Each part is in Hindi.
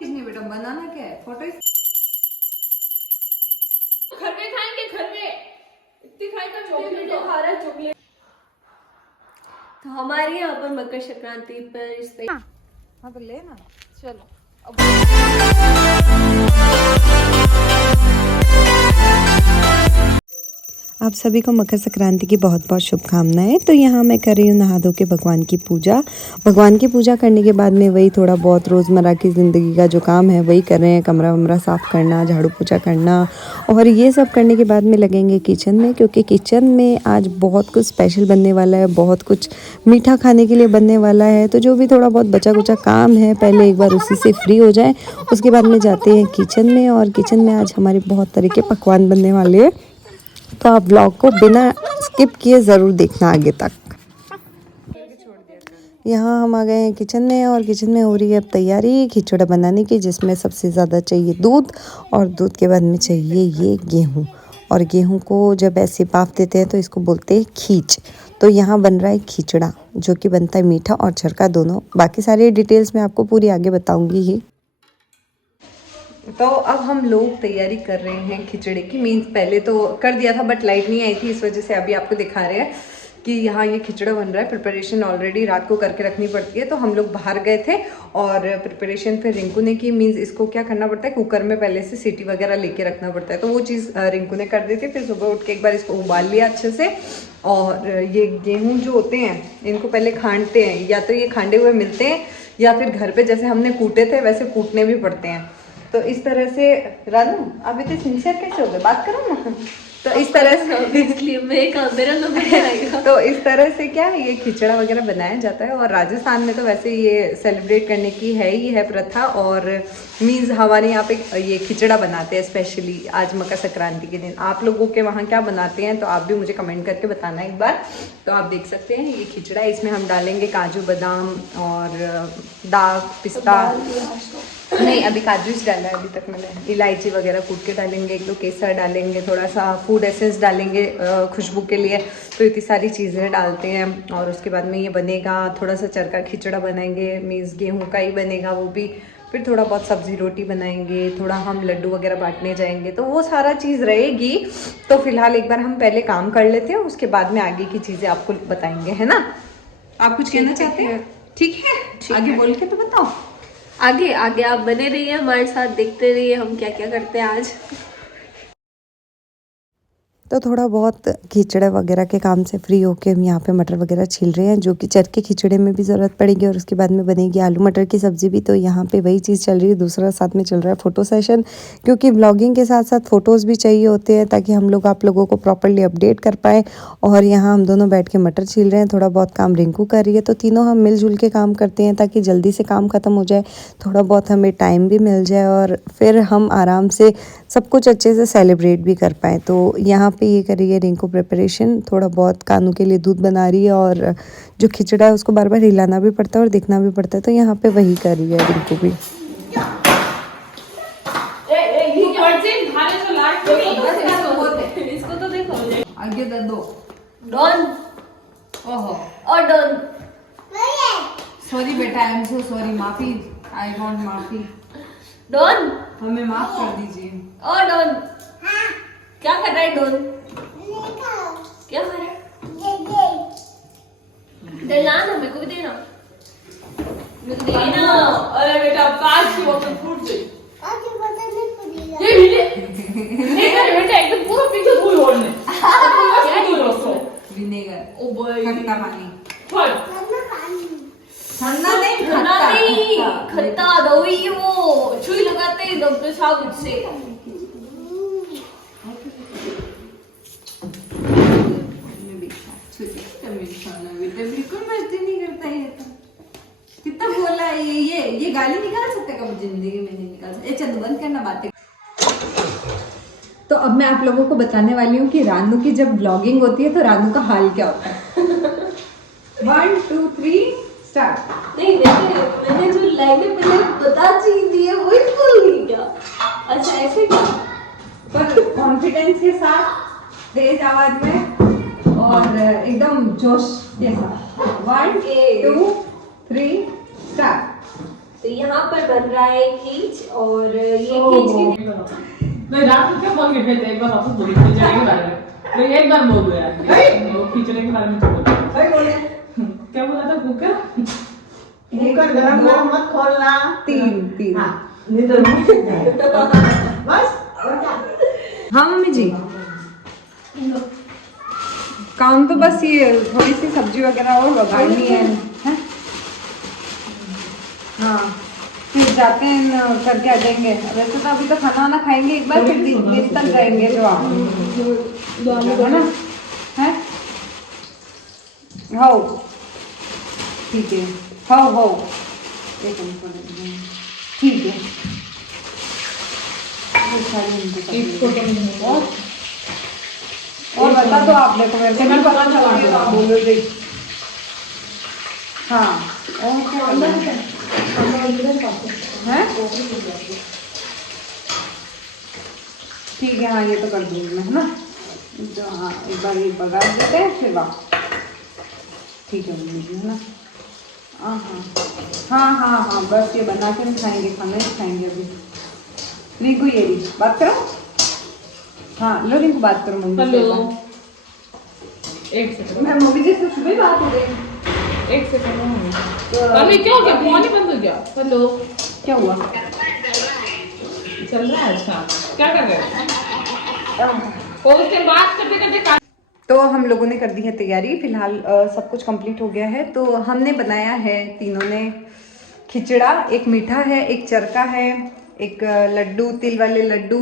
नहीं बेटा, बनाना क्या है? फोटो घर में खाएंगे, घर में इतनी खाएगा, चॉकलेट खा रहा है, चॉकलेट। तो हमारे यहाँ पर मकर संक्रांति पर इस पे हाँ तो ले ना, चलो। आप सभी को मकर संक्रांति की बहुत बहुत शुभकामनाएं। तो यहाँ मैं कर रही हूँ नहा धो के भगवान की पूजा। भगवान की पूजा करने के बाद में वही थोड़ा बहुत रोज़मर्रा की ज़िंदगी का जो काम है वही कर रहे हैं। कमरा वमरा साफ़ करना, झाड़ू पोछा करना, और ये सब करने के बाद में लगेंगे किचन में, क्योंकि किचन में आज बहुत कुछ स्पेशल बनने वाला है, बहुत कुछ मीठा खाने के लिए बनने वाला है। तो जो भी थोड़ा बहुत बचा कुचा काम है पहले एक बार उसी से फ्री हो जाए, उसके बाद में जाते हैं किचन में। और किचन में आज हमारे बहुत तरह के पकवान बनने वाले हैं, तो आप व्लॉग को बिना स्किप किए ज़रूर देखना आगे तक। यहाँ हम आ गए हैं किचन में, और किचन में हो रही है अब तैयारी खिचड़ा बनाने की, जिसमें सबसे ज़्यादा चाहिए दूध, और दूध के बाद में चाहिए ये गेहूँ। और गेहूँ को जब ऐसे पाफ देते हैं तो इसको बोलते हैं खींच। तो यहाँ बन रहा है खिचड़ा, जो कि बनता है मीठा और चरका दोनों। बाकी सारी डिटेल्स मैं आपको पूरी आगे बताऊँगी ही। तो अब हम लोग तैयारी कर रहे हैं खिचड़ी की। मीन्स पहले तो कर दिया था बट लाइट नहीं आई थी, इस वजह से अभी आपको दिखा रहे हैं कि यहाँ ये खिचड़ा बन रहा है। प्रिपरेशन ऑलरेडी रात को करके रखनी पड़ती है। तो हम लोग बाहर गए थे और प्रिपरेशन फिर रिंकू ने की। मीन्स इसको क्या करना पड़ता है, कुकर में पहले से सीटी वगैरह लेके रखना पड़ता है, तो वो चीज़ रिंकू ने कर दी थी। फिर सुबह उठ के एक बार इसको उबाल लिया अच्छे से। और ये गेहूँ जो होते हैं इनको पहले खांडते हैं, या तो ये खांडे हुए मिलते हैं या फिर घर पर जैसे हमने कूटे थे वैसे कूटने भी पड़ते हैं। तो इस तरह से रानू अभी तो सिंसियर कैसे हो गए, बात करो ना। तो इस तरह से इसलिए मेरा नंबर आएगा। तो इस तरह से क्या ये खिचड़ा वगैरह बनाया जाता है। और राजस्थान में तो वैसे ये सेलिब्रेट करने की है ही है प्रथा। और मीन्स हमारे यहाँ पे ये खिचड़ा बनाते हैं स्पेशली आज मकर संक्रांति के दिन। आप लोगों के वहाँ क्या बनाते हैं तो आप भी मुझे कमेंट करके बताना एक बार। तो आप देख सकते हैं ये खिचड़ा, इसमें हम डालेंगे काजू बादाम और दाल पिस्ता, नहीं अभी काजू ही डाला है अभी तक मैंने, इलायची वगैरह कूट के डालेंगे, एक दो केसर डालेंगे, थोड़ा सा फूड एसेंस डालेंगे खुशबू के लिए। तो इतनी सारी चीज़ें डालते हैं। और उसके बाद में ये बनेगा, थोड़ा सा चरका खिचड़ा बनाएंगे, मीन्स गेहूं का ही बनेगा वो भी। फिर थोड़ा बहुत सब्जी रोटी बनाएंगे, थोड़ा हम लड्डू वगैरह बांटने जाएंगे, तो वो सारा चीज़ रहेगी। तो फिलहाल एक बार हम पहले काम कर लेते हैं, उसके बाद में आगे की चीज़ें आपको बताएंगे, है ना। आप कुछ कहना चाहते हैं? ठीक है, आगे बोल के तो बताओ। आगे आगे आप बने रहिए हमारे साथ, देखते रहिए हम क्या क्या करते हैं आज। तो थोड़ा बहुत खिचड़ा वगैरह के काम से फ्री होके हम यहाँ पे मटर वगैरह छील रहे हैं, जो कि चरके खिचड़े में भी ज़रूरत पड़ेगी। और उसके बाद में बनेगी आलू मटर की सब्ज़ी भी। तो यहाँ पे वही चीज़ चल रही है। दूसरा साथ में चल रहा है फ़ोटो सेशन, क्योंकि ब्लॉगिंग के साथ साथ फ़ोटोज़ भी चाहिए होते हैं, ताकि हम लोग आप लोगों को प्रॉपरली अपडेट कर पाएँ। और यहाँ हम दोनों बैठ के मटर छील रहे हैं, थोड़ा बहुत काम रिंकू कर रही है। तो तीनों हम मिलजुल के काम करते हैं, ताकि जल्दी से काम ख़त्म हो जाए, थोड़ा बहुत हमें टाइम भी मिल जाए, और फिर हम आराम से सब कुछ अच्छे से सेलिब्रेट भी कर पाएँ। तो यहाँ पे ये करी है रिंकू प्रिपरेशन, थोड़ा बहुत कानू के लिए दूध बना रही है, और जो खिचड़ा है उसको बार बार हिलाना भी पड़ता है और देखना भी पड़ता है। तो यहाँ पे वही कर रही है रिंकू भी। इसको तो देखो, आगे दे दो। डॉन ओहो, और डॉन। सॉरी बेटा, आई एम सो सॉरी, माफी, आई वांट माफी। डॉन हमें माफ कर दीजिए। और डॉन क्या कर रहा है? डॉन क्या कर रहा है? दिलाना, मेरे को भी देना, मेरे को देना। अरे बेटा काश की बोतल फूट गई। ये नहीं कर बेटा, एकदम पूरा पीछे धूल ओढ़ने। क्या धूल ओढ़ो? विनेगर, ओ भाई, खट्टा पानी, फट ठंडा नहीं, ठंडा नहीं, खट्टा दवाई वो सुई लगाते हैं डॉक्टर साहब से। बिल्कुल मस्ती नहीं करता ये तो। कितना बोला है ये गाली निकाल सकते कभी जिंदगी में नहीं निकाल सकते। चंद बंद करना बातें। तो अब मैं आप लोगों को बताने वाली हूँ कि रानू की जब ब्लॉगिंग होती है तो रानू का हाल क्या होता है। 1 2 3 स्टार्ट। नहीं मैंने जो लाइनें पहले बता दी है वही बोल गई क्या? अच्छा ऐसे क्या? पर कॉन्फिडेंस के साथ, तेज आवाज में और एकदम जोश के साथ। 1 2 3 स्टार्ट। तो यहाँ पर बन रहा है खींच, और ये खींच की नहीं, रात में क्या बोल के भेजते, एक बार वापस बोली खिचड़ी के बारे में। नहीं, एक बार बोल दो यार, वो खिचड़ी के बारे में तो बोलो। सही बोले। क्या बोला था कुकर? कुकर गरम गरम मत खोलना। 3 हाँ, नहीं तो मुंह सूख जाएगा। बस और क्या? हाँ मम्मी जी, काम तो बस ये थोड़ी सी सब्जी वगैरह और लगानी है, हैं? हाँ, फिर जाते हैं न, करके आ जाएंगे। वैसे तो अभी तो खाना वाना खाएंगे एक बार, फिर दिन तक जाएंगे जो आप, है ना? है हो, ठीक है, हो एक मिनट, ठीक है। और बता दो आप, देखो मेरे को नहीं पता चला कि आप बोलो दे। हाँ, और क्या करना है? ठीक है, हाँ ये तो कर दूंगी मैं, है ना? तो हाँ, एक बार ये बगा देते हैं, फिर वापस। ठीक है मम्मी जी, है ना? हाँ, बस ये बना के खाएंगे, खाना ही खाएंगे अभी। रिंकू ये रही, बात करो। हाँ लो रिंकू, बात करो मम्मी से। हेलो, एक सेकंड, मैं मम्मी जी से सुबह बात हो गई। एक सेकंड मम्मी, क्या हो गया? फोन ही बंद हो गया। हेलो, क्या हुआ? चल रहा है? अच्छा, क्या कर रहे हो? उससे बात करते करते तो हम लोगों ने कर दी है तैयारी, फिलहाल सब कुछ कंप्लीट हो गया है। तो हमने बनाया है तीनों ने खिचड़ा, एक मीठा है, एक चरका है, एक लड्डू, तिल वाले लड्डू,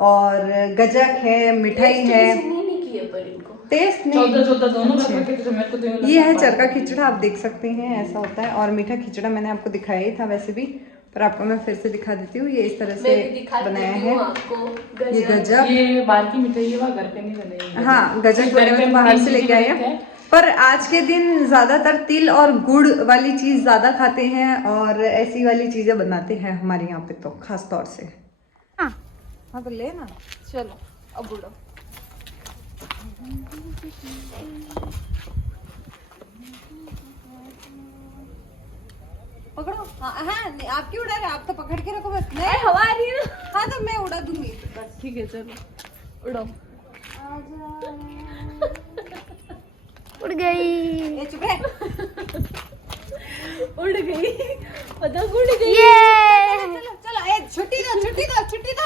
और गजक है, मिठाई है। टेस्ट नहीं, 14 दोनों रख के तो मेरे को तो ये है चरका खिचड़ा, आप देख सकते हैं ऐसा होता है। और मीठा खिचड़ा मैंने आपको दिखाया ही था वैसे भी, पर आपको मैं फिर से दिखा देती हूँ। ये इस तरह से बनाया है। ये गजक, ये बाहर की मिठाई है, घर पे नहीं बनेगी। हाँ गजक वगैरह तो बाहर से लेके आए हैं, पर आज के दिन ज्यादातर तिल और गुड़ वाली चीज ज्यादा खाते हैं, और ऐसी वाली चीजें बनाते हैं हमारे यहाँ पे तो खास तौर से। हाँ तो ले ना, चलो अब उड़ो। पकड़ो। हाँ नहीं, आप क्यों उड़ा रहे? आप तो पकड़ के रखो बस। नहीं हवा आ रही है ना। हाँ तो मैं उड़ा दूंगी बस। ठीक है, चलो उड़ो। उड़ गई। ये चुप रहे। उड़ गई, पतंग उड़ गई। चलो चलो, ए छुट्टी दो।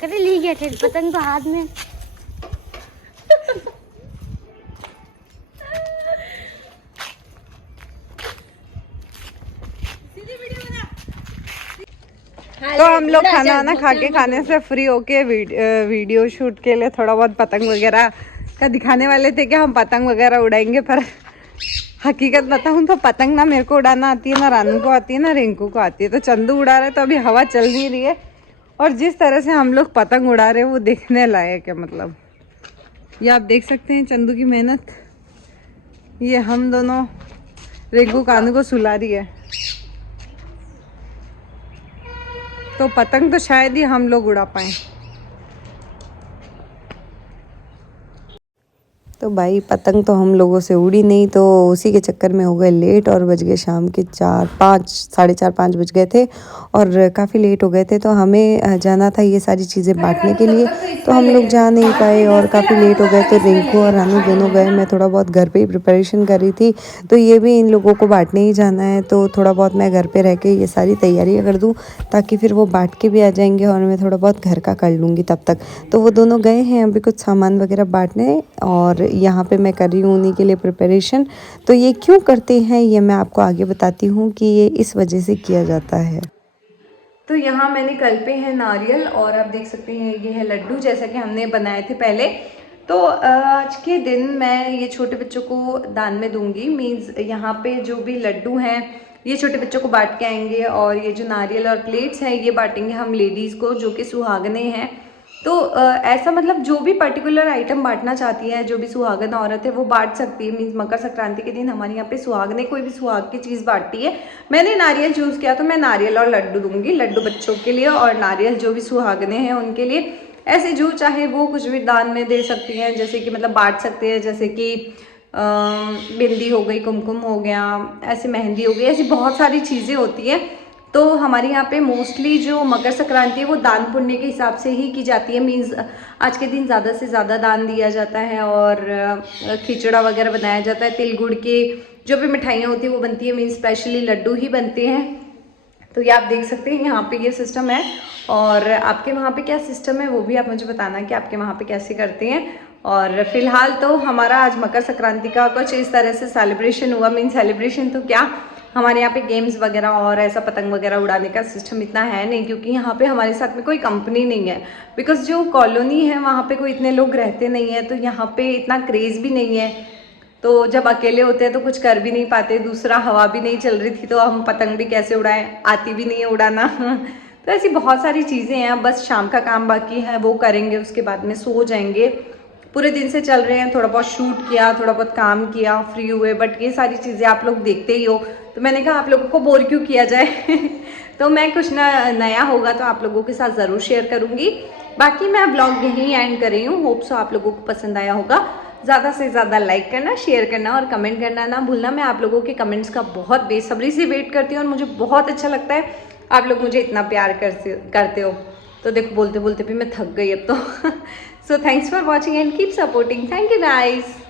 करे ली गया थे पतंग तो हाथ में। तो हम लोग खाना वाना खा के, खाने से फ्री होके वीडियो शूट के लिए थोड़ा बहुत पतंग वगैरह का दिखाने वाले थे कि हम पतंग वगैरह उड़ाएंगे, पर हकीकत बताऊं तो पतंग ना मेरे को उड़ाना आती है, ना रानू को आती है, ना रिंकू को आती है। तो चंदू उड़ा रहे, तो अभी हवा चल नहीं रही है, और जिस तरह से हम लोग पतंग उड़ा रहे हैं वो देखने लायक है। मतलब ये आप देख सकते हैं चंदू की मेहनत। ये हम दोनों, रिंकू कानू को सुला रही है। तो पतंग तो शायद ही हम लोग उड़ा पाए। तो भाई पतंग तो हम लोगों से उड़ी नहीं, तो उसी के चक्कर में हो गए लेट, और बज गए शाम के 4-5 बज गए थे, और काफ़ी लेट हो गए थे। तो हमें जाना था ये सारी चीज़ें बांटने के लिए, तो हम लोग जा नहीं पाए और काफ़ी लेट हो गए। तो रिंकू और रानू दोनों गए, मैं थोड़ा बहुत घर पे ही प्रिपरेशन कर रही थी। तो ये भी इन लोगों को बांटने ही जाना है, तो थोड़ा बहुत मैं घर पे रह के ये सारी तैयारियाँ कर दूँ, ताकि फिर वो बांट के भी आ जाएंगे और मैं थोड़ा बहुत घर का कर लूँगी तब तक। तो वो दोनों गए हैं अभी कुछ सामान वगैरह बांटने, और यहाँ पे मैं कर रही हूँ उन्हीं के लिए प्रिपरेशन। तो ये क्यों करते हैं ये मैं आपको आगे बताती हूँ कि ये इस वजह से किया जाता है। तो यहाँ मैंने कल पे है नारियल, और आप देख सकते हैं ये है लड्डू, जैसा कि हमने बनाए थे पहले। तो आज के दिन मैं ये छोटे बच्चों को दान में दूंगी। मीन्स यहाँ पे जो भी लड्डू हैं ये छोटे बच्चों को बांट के आएंगे, और ये जो नारियल और प्लेट्स हैं ये बांटेंगे हम लेडीज़ को जो कि सुहागने हैं। तो ऐसा मतलब जो भी पर्टिकुलर आइटम बांटना चाहती है, जो भी सुहागन औरत है वो बांट सकती है। मीन्स मकर संक्रांति के दिन हमारे यहाँ पे सुहागने कोई भी सुहाग की चीज़ बांटती है। मैंने नारियल चूज़ किया, तो मैं नारियल और लड्डू दूंगी। लड्डू बच्चों के लिए और नारियल जो भी सुहागने हैं उनके लिए। ऐसे जो चाहे वो कुछ भी दान में दे सकती हैं, जैसे कि मतलब बांट सकते हैं, जैसे कि बिंदी हो गई, कुमकुम हो गया, ऐसे मेहंदी हो गई, ऐसी बहुत सारी चीज़ें होती हैं। तो हमारे यहाँ पे मोस्टली जो मकर संक्रांति है वो दान पुण्य के हिसाब से ही की जाती है। मीन्स आज के दिन ज़्यादा से ज़्यादा दान दिया जाता है और खिचड़ा वगैरह बनाया जाता है। तिल गुड़ के जो भी मिठाइयाँ होती है वो बनती है, मीन्स स्पेशली लड्डू ही बनते हैं। तो ये आप देख सकते हैं यहाँ पे ये सिस्टम है। और आपके वहाँ पे क्या सिस्टम है वो भी आप मुझे बताना कि आपके वहाँ पे कैसे करते हैं। और फिलहाल तो हमारा आज मकर संक्रांति का कुछ इस तरह से सेलिब्रेशन हुआ। मीन सेलिब्रेशन तो क्या, हमारे यहाँ पे गेम्स वगैरह और ऐसा पतंग वगैरह उड़ाने का सिस्टम इतना है नहीं, क्योंकि यहाँ पे हमारे साथ में कोई कंपनी नहीं है। बिकॉज जो कॉलोनी है वहाँ पे कोई इतने लोग रहते नहीं है, तो यहाँ पे इतना क्रेज़ भी नहीं है। तो जब अकेले होते हैं तो कुछ कर भी नहीं पाते। दूसरा हवा भी नहीं चल रही थी तो हम पतंग भी कैसे उड़ाएं, आती भी नहीं है उड़ाना। तो ऐसी बहुत सारी चीज़ें हैं। बस शाम का काम बाकी है, वो करेंगे, उसके बाद में सो जाएंगे। पूरे दिन से चल रहे हैं, थोड़ा बहुत शूट किया, थोड़ा बहुत काम किया, फ्री हुए। बट ये सारी चीज़ें आप लोग देखते ही हो, तो मैंने कहा आप लोगों को बोर क्यों किया जाए। तो मैं कुछ नया होगा तो आप लोगों के साथ ज़रूर शेयर करूँगी। बाकी मैं ब्लॉग यहीं एंड कर रही हूँ। होप सो आप लोगों को पसंद आया होगा। ज़्यादा से ज़्यादा लाइक करना, शेयर करना और कमेंट करना ना भूलना। मैं आप लोगों के कमेंट्स का बहुत बेसब्री से वेट करती हूँ और मुझे बहुत अच्छा लगता है आप लोग मुझे इतना प्यार करते हो। तो देखो बोलते बोलते भी मैं थक गई अब तो। So thanks for watching and keep supporting. Thank you guys.